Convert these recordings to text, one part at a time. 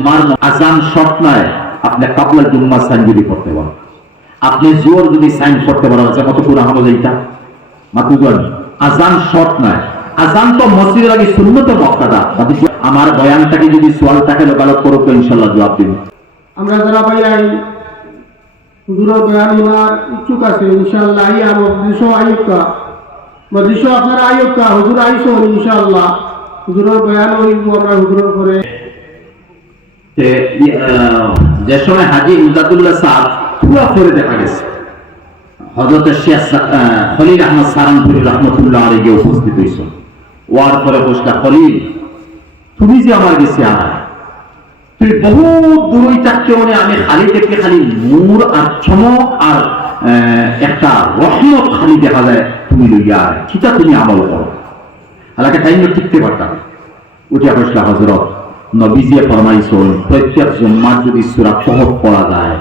জুম্মার আজান শর্ট নয়, আপনি কাবলা জুম্মা সাইন যদি করতে পারেন, আপনি জোর যদি সাইন করতে পারেন, কত পুরা হলো এইটা মাতুজন। আজান শর্ট নয়, আজান তো মসজিদের আগে সুন্নত মুআক্কাদা। আমার বয়ানটাকে যদি সোয়ালটাকে লোকালোক করো তো ইনশাআল্লাহ জবাব দিন। আমরা যারা ভাই হুজুরের বয়ান ওনার ইচ্ছুক আছে ইনশাআল্লাহ দিশো আইকা বা দিশো আপনার আইকা হুজুর আইসো ইনশাআল্লাহ হুজুরের বয়ান হইব আমরা হুজুরের করে। যে সময় হাজী ইমদাদুল্লাহ সাহেব পুরো করে দেখা গেছে, হযরত শেখ খলিল আহমদ সারানপুরি রহমতুল্লাহ আলাইহি উপস্থিত হয়েছেন। ওয়ার পরে বসলা, খলিল তুমি যে আমার কাছে আয়, তুই বহু দূরই থাকতে মনে আমি খালি দেখতে খালি নূর আর চমক আর একটা রহমত খালি দেখা যায়, তুমি লইয়া আয়, সেটা তুমি আমল করো। হালাকে টাইম টিকতে পারতাম। উঠে বসলা, হযরত নবীজি ফরমাইছেন প্রত্যেক জুম্মার যদি সূরা কহফ পড়া যায়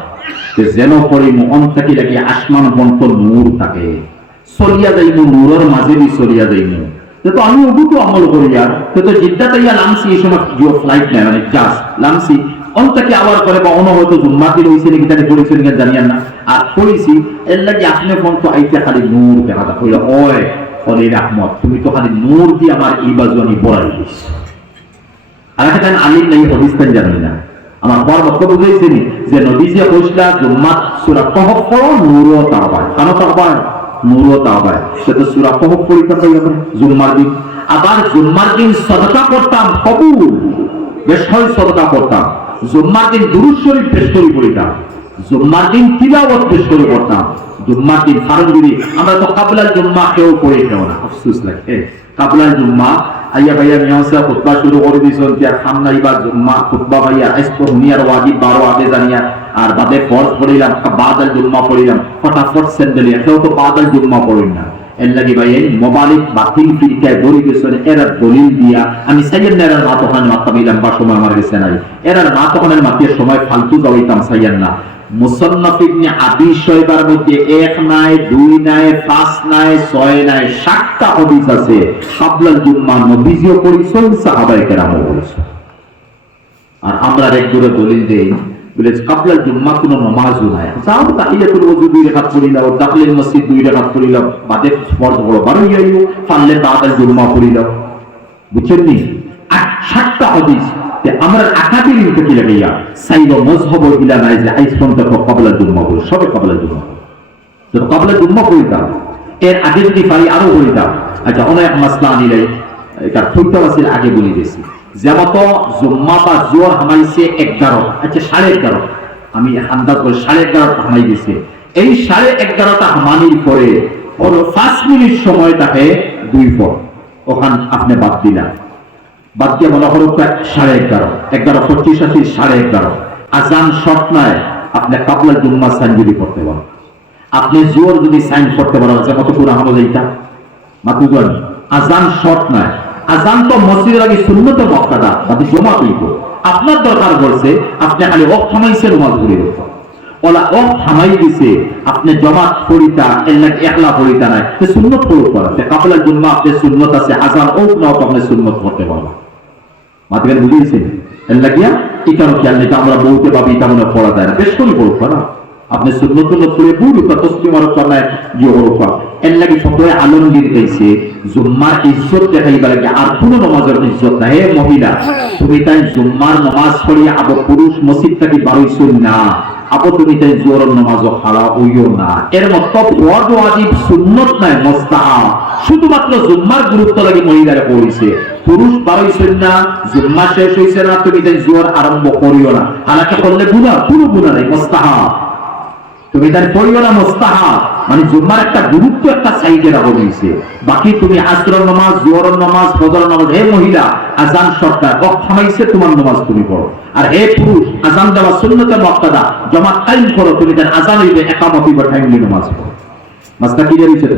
যেন পড়ি মন থেকে লাগি আসমান পর্যন্ত নূর থাকে, চলিয়া যাইব নূরের মাঝে বি চলিয়া যাইব। তো আমি ওগুলো আমল করি, আর তো জিদ্দাতে ইয়া লামসি এই সময় জিও ফ্লাইট নেয় মানে জাস্ট লামসি অন্তকে আবার করে বা অন্য হয়তো জুম্মাতি রয়েছে নাকি তাকে পড়েছেন কিনা জানিয়ান না, আর পড়েছি এর লাগে আপনি পর্যন্ত আইতে খালি নূর দেখা যায়। কইলা ওই খলিল আহমদ তুমি তো খালি নূর দিয়ে আমার এই বাজু আমি পড়াই দিস। আর একটা আলিম নাই হদিসতান জানি না, আমার পর বক্তব্য বুঝাইছেন যে নবীজি কইলা জুম্মাত সূরা কহফ পড়ো নূরও তাওবা, কেন তাওবা নূরও তাওবা, সেটা সূরা কহফ পড়িতে পারবে জুম্মার দিন। আবার জুম্মার দিন সাদাকা করতাম কবুল, বেশ হয় সাদাকা করতাম। জুম্মার দিন দুরূদ শরীফ পেশ করে পড়িতাম, জুম্মার দিন তিলাওয়াত পেশ করে পড়তাম। জুম্মার দিন ফারজ যদি আমরা তো কাবলাল জুম্মা কেউ পড়ে কেউ না, আফসোস লাগে কাবলাল জুম্মা আইয়া ভাইয়া মিয়াসা খুতবা শুরু করে দিয়েছেন যে খামনাই বা জুম্মা খুতবা ভাইয়া আইসতো হুনিয়ার ওয়াজিব 12 আগে জানিয়া আর বাদে ফরজ পড়িলাম বাদাল জুম্মা পড়িলাম ফটাফট সেন্ডেলিয়া কেউ তো বাদাল জুম্মা পড়েন না। এর লাগি ভাই মোবাইল বাতিল ফিরকায় বলি গেছেন এরা দলিল দিয়া আমি সাইয়েদ এরার মা তখন মাতাবিলাম বা সময় আমার গেছে নাই এরার মা তখনের মাতিয়ে সময় ফালতু যাওয়াইতাম সাইয়েদ না। মুসান্নাফ ইবনে আবি শাইবার মধ্যে 1 নাই 2 নাই 5 নাই 6 নাই 7টা হাদিস আছে কাবলাল জুম্মা নবীজিও পড়িছেন সাহাবায়ে কেরামও পড়িছেন। আর আমরা এক দূরে দলিল দেই বলে কাবলাল জুম্মা কোনো নামাজও নাই, যাও তাহিয়াতুল ওযু 2 রাকাত পড়িলাম, দাখিলুল মসজিদ 2 রাকাত পড়িলাম, বাদে ফরজ বড় বারো হইলো পারলে বাদাল জুম্মা পড়িলাম। বুঝছেন নি 7টা হাদিস আমরা আকাবির থেকে লাগাইয়া সাইলো মযহব ইলা নাই যে আইস পর্যন্ত কাবলাল জুম্মা বলে সবে কাবলাল জুম্মা তো কাবলাল জুম্মা পড়িতাম। এর আগে যদি পারি আরো পড়িতাম। আচ্ছা অনেক মাসলা আনিলে এটা ফুলতাওয়াসির আগে বলি দিয়েছি যেমন তো জুম্মা বা জোর হামাইছে 11, আচ্ছা 11:30 আমি আন্দাজ করে 11:30 হামাই দিছে। এই 11:30টা হামানির পরে ওর 5 মিনিট সময় থাকে 2 পর ওখান আপনি বাদ দিলাম, বাদ দিয়ে মনে হলো 11:30 11:25 আছে 11:30 আজান শর্ট নয়, আপনি কাবলাল জুম্মা সাইন যদি করতে পারেন, আপনি জোর যদি সাইন করতে পারেন কত পুরা হলো এইটা মাতুজন। আজান শর্ট নয়, আজান তো মসজিদের আগে সুন্নত মুআক্কাদা বাকি জমা হইব। আপনার দরকার বলছে আপনি খালি ওয়াক্ত থামাইছে নামাজ পড়ে রাখো, ওলা ওয়াক্ত থামাই দিছে আপনি জামাত পড়িতা এলা একলা পড়িতা না সে সুন্নত পড়ো করা কাবলাল জুম্মা আপনি সুন্নত আছে আজান ও না আপনি সুন্নত করতে পারবেন। মাতবেন বুঝিয়েছেন এর লাগিয়া এই কারণে খেয়াল নেই আমরা বলতে পাবি এটা মনে পড়া যায় না, বেশ করে পড়ো না আপনি সুন্নত পড়ে বুড়ো কা তসলিম আর করলে যে ওরফা এর লাগি ফতোয়া আলমগীর কইছে জুম্মার ইজ্জত দেখাইবা লাগে আর কোন নামাজের ইজ্জত না। হে মহিলা তুমি তাই জুম্মার নামাজ পড়িয়া আবো পুরুষ মসজিদ থেকে বারইছুন না, আবো তুমি তাই জোহরের নামাজও হারা হইও না। এর মতলব ফরজ ওয়াজিব সুন্নত নাই মুস্তাহাব, শুধুমাত্র জুম্মার গুরুত্ব লাগি মহিলারা পড়িছে। পুরুষ বারইছুন না, জুম্মা শেষ হইছে না, তুমি তাই জোহর আরম্ভ করিও না, হালাকে করলে গুনাহ কোনো গুনাহ নাই মুস্তাহাব, তুমি তার পড়িও না মুস্তাহাব মানে জুম্মার একটা গুরুত্ব একটা সাইডে রাখা হয়েছে। বাকি তুমি আসরের নামাজ জোহরের নামাজ ফজরের নামাজ হে মহিলা আজান সরকার ওয়াক্ত থামাইছে তোমার নামাজ তুমি পড়ো, আর হে পুরুষ আজান দেওয়া সুন্নতে মুআক্কাদা জামাত কায়েম করো, তুমি তার আজান হইবে একামত হইবে টাইমলি নামাজ পড়ো। মাসলা কি রয়েছে?